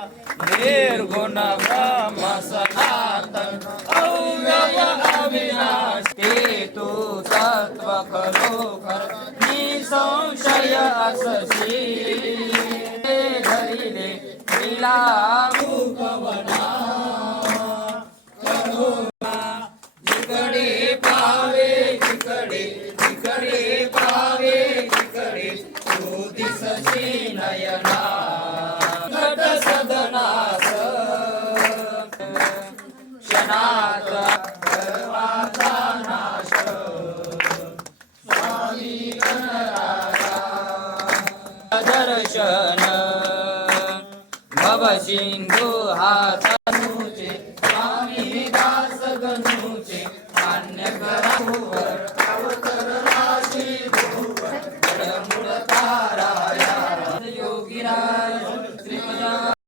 निर्गुण ब्रह्म सनातन अव्यय अविनाश ते तू तत्व खरो खर निसंशय अससी धरिले लीला रूपवना जिकडे पावे जिकडे जिकडे पावे जिकडे तू दिसशी नयना सदनास क्षणात सर्वाचा नाश स्वामी गणराजा दर्शन भव सिंधू हातनुचे स्वामी दास गणूचे मान्य करा